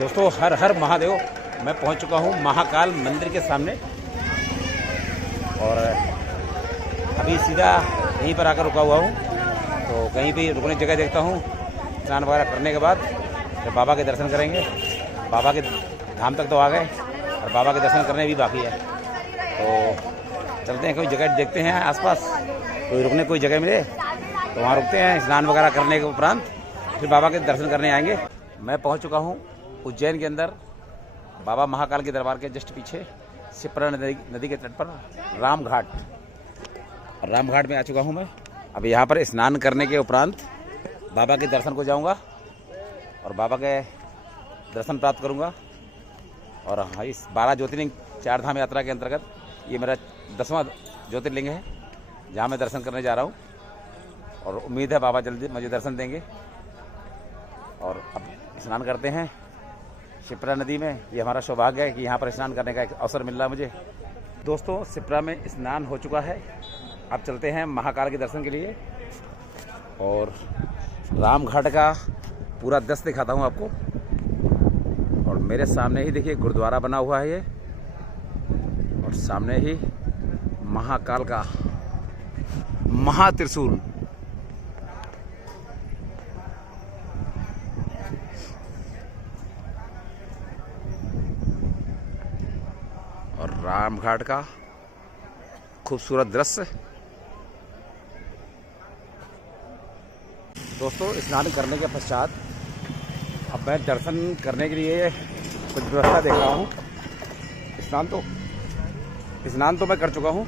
दोस्तों हर हर महादेव। मैं पहुंच चुका हूं महाकाल मंदिर के सामने और अभी सीधा यहीं पर आकर रुका हुआ हूं। तो कहीं भी रुकने की जगह देखता हूं। स्नान वगैरह करने के बाद फिर बाबा के दर्शन करेंगे। बाबा के धाम तक तो आ गए और बाबा के दर्शन करने भी बाकी है। तो चलते हैं, कोई जगह देखते हैं आसपास, कोई रुकने कोई जगह मिले तो वहाँ रुकते हैं। स्नान वगैरह करने के उपरांत फिर बाबा के दर्शन करने आएंगे। मैं पहुँच चुका हूँ उज्जैन के अंदर बाबा महाकाल के दरबार के जस्ट पीछे शिप्रा नदी के तट पर रामघाट में आ चुका हूं मैं। अब यहाँ पर स्नान करने के उपरांत बाबा के दर्शन को जाऊंगा और बाबा के दर्शन प्राप्त करूंगा। और इस 12 ज्योतिर्लिंग 4 धाम यात्रा के अंतर्गत ये मेरा 10वां ज्योतिर्लिंग है जहाँ मैं दर्शन करने जा रहा हूँ। और उम्मीद है बाबा जल्दी मुझे दर्शन देंगे। और अब स्नान करते हैं शिप्रा नदी में। ये हमारा सौभाग्य है कि यहाँ पर स्नान करने का एक अवसर मिल रहा है मुझे। दोस्तों शिप्रा में स्नान हो चुका है। अब चलते हैं महाकाल के दर्शन के लिए और रामघाट का पूरा दृश्य दिखाता हूँ आपको। और मेरे सामने ही देखिए गुरुद्वारा बना हुआ है ये, और सामने ही महाकाल का महात्रिशूल। और रामघाट का खूबसूरत दृश्य। दोस्तों स्नान करने के पश्चात अब मैं दर्शन करने के लिए कुछ व्यवस्था देख रहा हूँ। स्नान तो मैं कर चुका हूँ,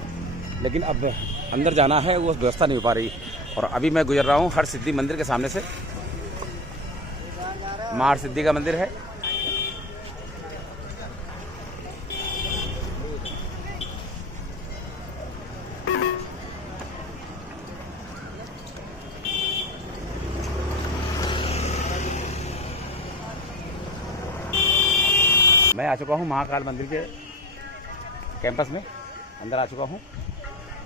लेकिन अब अंदर जाना है वो व्यवस्था नहीं हो पा रही। और अभी मैं गुजर रहा हूँ हर सिद्धि मंदिर के सामने से। माँ सिद्धि का मंदिर है। मैं आ चुका हूँ महाकाल मंदिर के कैंपस में, अंदर आ चुका हूँ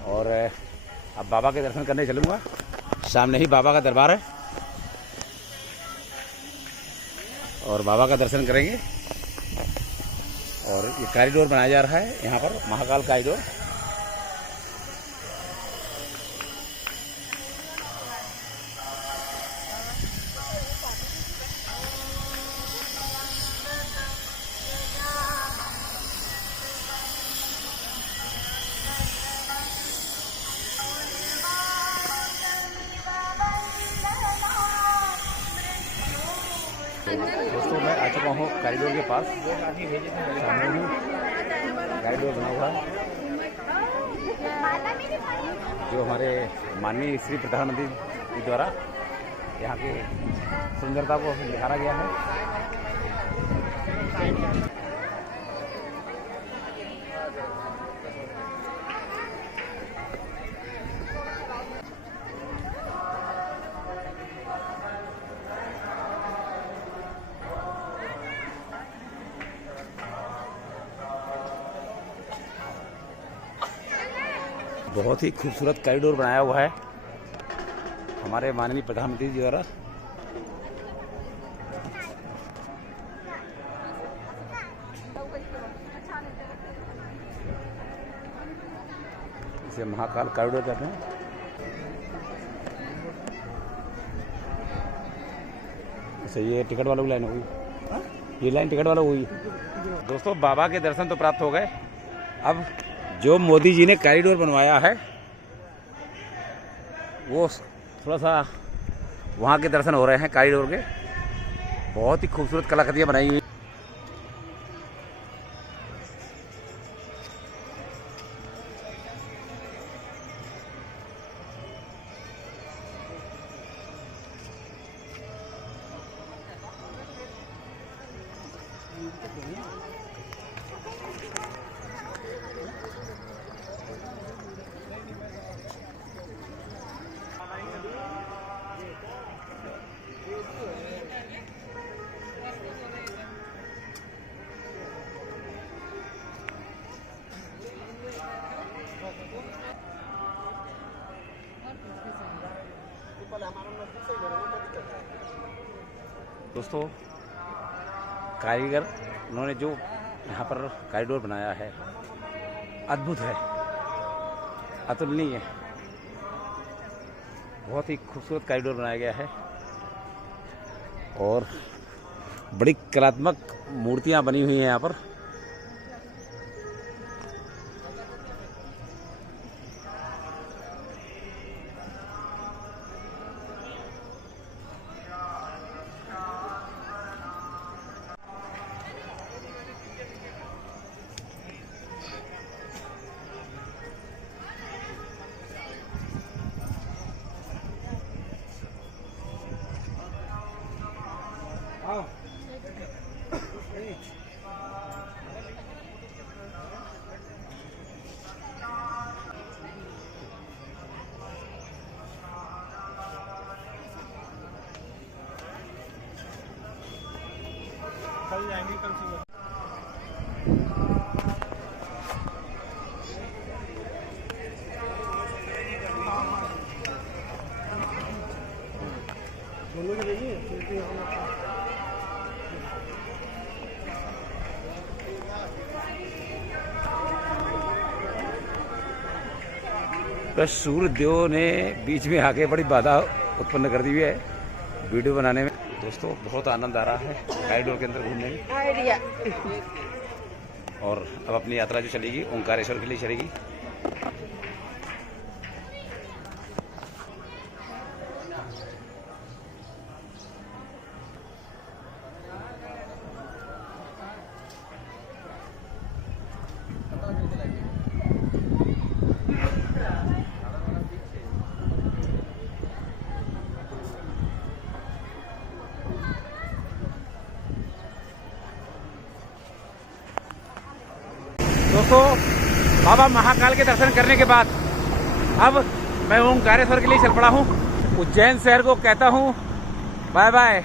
और अब बाबा के दर्शन करने चलूँगा। सामने ही बाबा का दरबार है और बाबा का दर्शन करेंगे। और ये कॉरिडोर बनाया जा रहा है यहाँ पर, महाकाल कॉरिडोर। दोस्तों मैं आ चुका हूँ कॉरिडोर के पास। सामने ही कॉरिडोर बना हुआ है जो हमारे माननीय श्री प्रधानमंत्री जी द्वारा यहाँ की सुंदरता को निखारा गया है। बहुत ही खूबसूरत कॉरिडोर बनाया हुआ है हमारे माननीय प्रधानमंत्री जी द्वारा। इसे महाकाल कॉरिडोर कहते हैं। अच्छा ये टिकट वालों की लाइन होगी, ये लाइन टिकट वालों हुई। दोस्तों बाबा के दर्शन तो प्राप्त हो गए। अब जो मोदी जी ने कॉरिडोर बनवाया है वो थोड़ा सा वहाँ के दर्शन हो रहे हैं कॉरिडोर के। बहुत ही खूबसूरत कलाकृतियाँ बनाई हुई। दोस्तों कारीगर उन्होंने जो यहाँ पर कॉरिडोर बनाया है अद्भुत है, अतुलनीय है। बहुत ही खूबसूरत कॉरिडोर बनाया गया है और बड़ी कलात्मक मूर्तियाँ बनी हुई हैं यहाँ पर। कल जाएंगे, कल सुबह। बस सूर्यदेव ने बीच में आके बड़ी बाधा उत्पन्न कर दी हुई है वीडियो बनाने में। दोस्तों बहुत आनंद आ रहा है कॉरिडोर के अंदर घूमने में। और अब अपनी यात्रा जो चलेगी ओंकारेश्वर के लिए चलेगी। दोस्तों बाबा महाकाल के दर्शन करने के बाद अब मैं ओंकारेश्वर के लिए चल पड़ा हूँ। उज्जैन शहर को कहता हूँ बाय बाय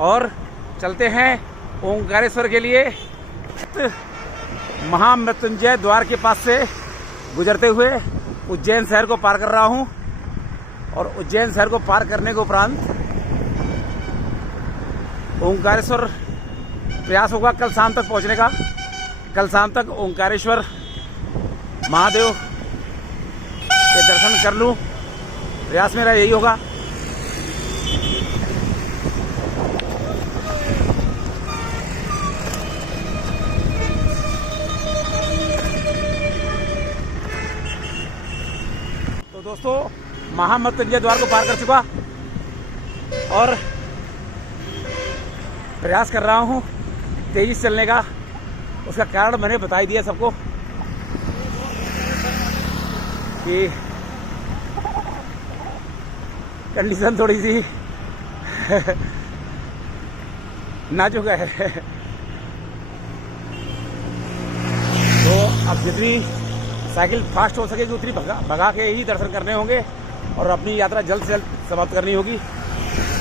और चलते हैं ओंकारेश्वर के लिए। महामृत्युंजय द्वार के पास से गुजरते हुए उज्जैन शहर को पार कर रहा हूँ और उज्जैन शहर को पार करने के उपरांत ओंकारेश्वर प्रयास होगा कल शाम तक पहुँचने का। कल शाम तक ओंकारेश्वर महादेव के दर्शन कर लूं, प्रयास मेरा यही होगा। तो दोस्तों महामृत्युंजय द्वार को पार कर चुका और प्रयास कर रहा हूं तेजी से चलने का। उसका कारण मैंने बता ही दिया सबको कि कंडीशन थोड़ी सी नाजुक है। तो अब जितनी साइकिल फास्ट हो सकेगी उतनी भगा के ही दर्शन करने होंगे और अपनी यात्रा जल्द से जल्द समाप्त करनी होगी,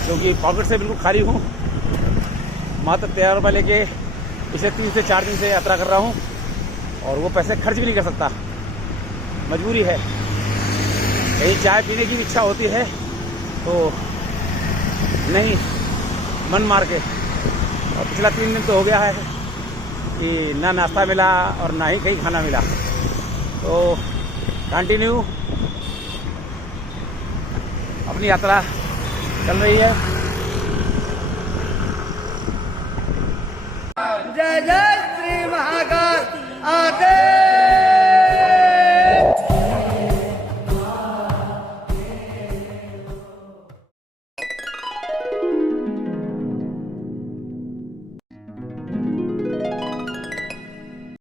क्योंकि पॉकेट से बिल्कुल खाली हूँ। मात्र 13 रुपये लेके पिछले 3 से 4 दिन से यात्रा कर रहा हूँ और वो पैसे खर्च भी नहीं कर सकता, मजबूरी है। कहीं चाय पीने की भी इच्छा होती है तो नहीं, मन मार के। और पिछला 3 दिन तो हो गया है कि ना नाश्ता मिला और ना ही कहीं खाना मिला। तो कंटिन्यू अपनी यात्रा चल रही है। जय जय